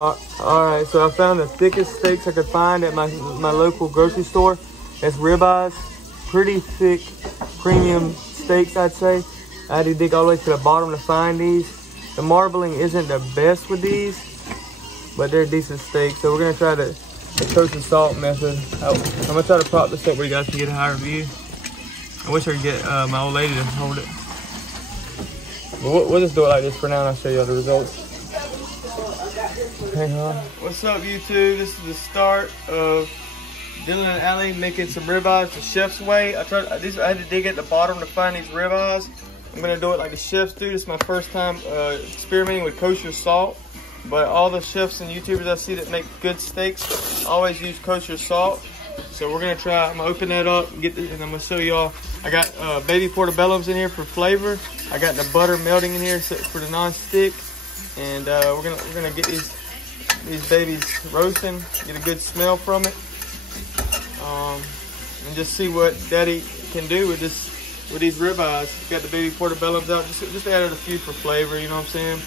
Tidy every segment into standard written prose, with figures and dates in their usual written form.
Alright, so I found the thickest steaks I could find at my local grocery store. That's ribeyes. Pretty thick, premium steaks, I'd say. I had to dig all the way to the bottom to find these. The marbling isn't the best with these, but they're decent steaks. So we're gonna try the kosher salt method. I'm gonna try to prop this up where you guys can get a higher view. I wish I could get my old lady to hold it. But we'll just do it like this for now and I'll show you all the results. Hang on. What's up, YouTube? This is the start of Dylan and Allie making some ribeyes the chef's way. I had to dig at the bottom to find these ribeyes. I'm gonna do it like the chefs do. This is my first time experimenting with kosher salt. But all the chefs and YouTubers I see that make good steaks always use kosher salt. So we're gonna try. I'm gonna open that up and I'm gonna show y'all. I got baby portobello's in here for flavor. I got the butter melting in here for the non-stick. And we're gonna get these babies roasting, get a good smell from it, and just see what Daddy can do with these ribeyes. Got the baby portobello's out. Just added a few for flavor. You know what I'm saying?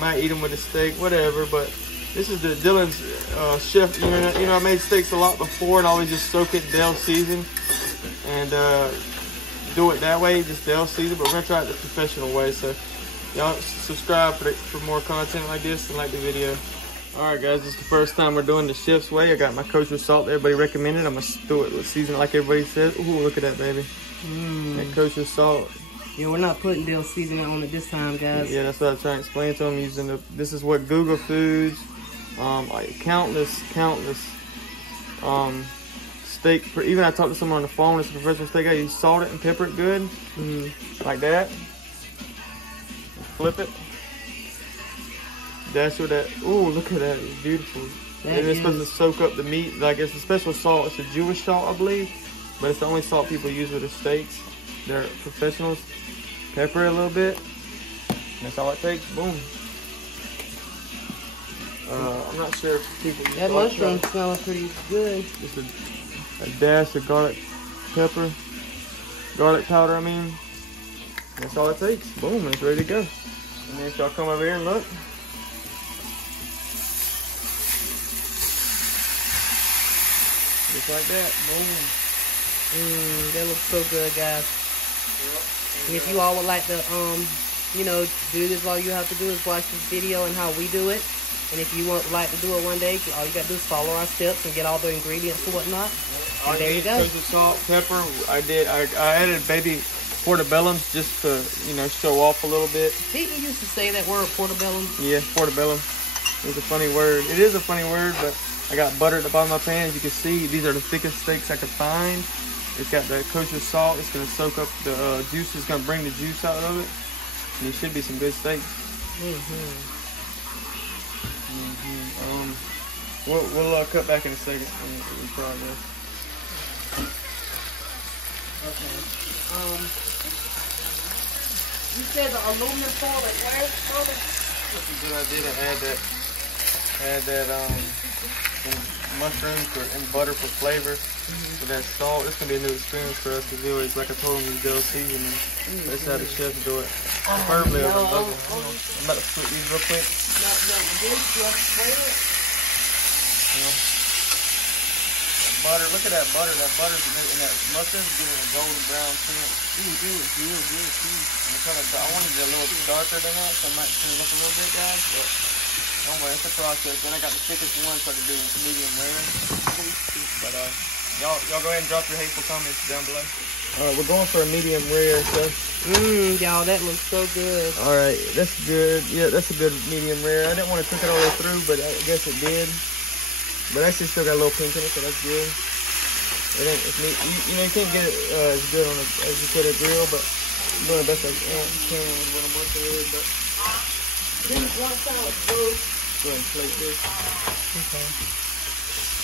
Might eat them with a steak, whatever. But this is the Dylan's chef. You know, I made steaks a lot before and always just soak it Del season and do it that way, just Del season. But we're gonna try it the professional way. So y'all subscribe for more content like this and like the video. Alright guys, this is the first time we're doing the chef's way. I got my kosher salt that everybody recommended. I'm going to do it with season like everybody says. Ooh, look at that, baby. That kosher salt. Yeah, we're not putting Del seasoning on it this time, guys. Yeah, that's what I was trying to explain to them. This is what Google Foods, like countless steak. Even I talked to someone on the phone, it's a professional steak guy. You salt it and pepper it good, like that. Flip it. That's what that. Ooh, look at that! It's beautiful. And it's supposed to soak up the meat. Like it's a special salt. It's a Jewish salt, I believe, but it's the only salt people use with the steaks. They're professionals. Pepper a little bit. And that's all it takes. Boom. I'm not sure if people use that mushroom smells pretty good. Just a dash of garlic powder. I mean. That's all it takes. Boom, and it's ready to go. And then y'all come over here and look. Just like that, boom. That looks so good, guys. And if you all would like to, you know, do this, all you have to do is watch this video and how we do it. And if you would like to do it one day, all you got to do is follow our steps and get all the ingredients and whatnot. And there you go. Salt, pepper. I added baby portobello's just to, you know, show off a little bit. People used to say that word, portobello. Yeah, portobello. It's a funny word. It is a funny word, but I got butter at the bottom of my pan. As you can see, these are the thickest steaks I could find. It's got the kosher salt. It's going to soak up the juice. It's going to bring the juice out of it. And it should be some good steaks. We'll cut back in a second in progress. Okay. You said the aluminum foil at where? That's a good idea to add that mushrooms and butter for flavor. With that salt, it's gonna be a new experience for us because we always, like I told them, we Del seasoning. That's how the chefs do it. Preferably over butter. I'm about to flip these real quick. Butter, look at that butter. That butter's and that mustard's getting a golden brown tint. Ooh, good too. I wanted it a little darker than that, so I might turn it up a little bit, guys. But don't worry, it's a process. Then I got the thickest one, so I can do medium rare. But y'all go ahead and drop your hateful comments down below. Alright, we're going for a medium rare, so. Y'all, that looks so good. Alright, that's good. Yeah, that's a good medium rare. I didn't want to cook it all the way through, but I guess it did. But actually still got a little pink in it, so that's good. It ain't, you know, you can't get it as good on as you could at grill, but I'm doing the best I can when I'm working with it. But go ahead and plate this. Okay.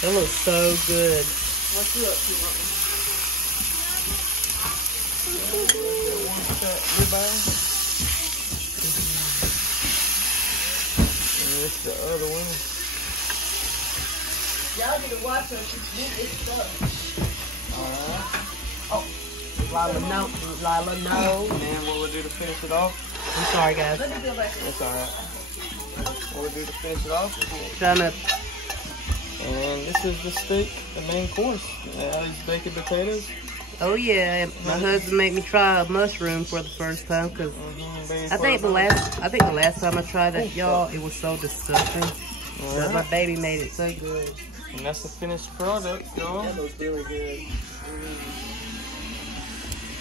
That looks so good. What you up to, Martin? One set ribeye. And this the other one. Y'all need to watch her. She's eating this stuff. Alright. Oh, Lila, no. And then what we'll do to finish it off. I'm sorry, guys. That's alright. What we do to finish it off. Trying to. And this is the steak, the main course. These baked potatoes. Oh yeah, my husband made me try a mushroom for the first time because I think the last time I tried it, y'all, it was so disgusting. But my baby made it so good. And that's the finished product, y'all. That looks really good.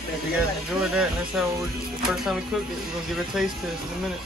If you guys enjoyed that, and that's how the first time we cooked it, we're gonna give it a taste test in a minute.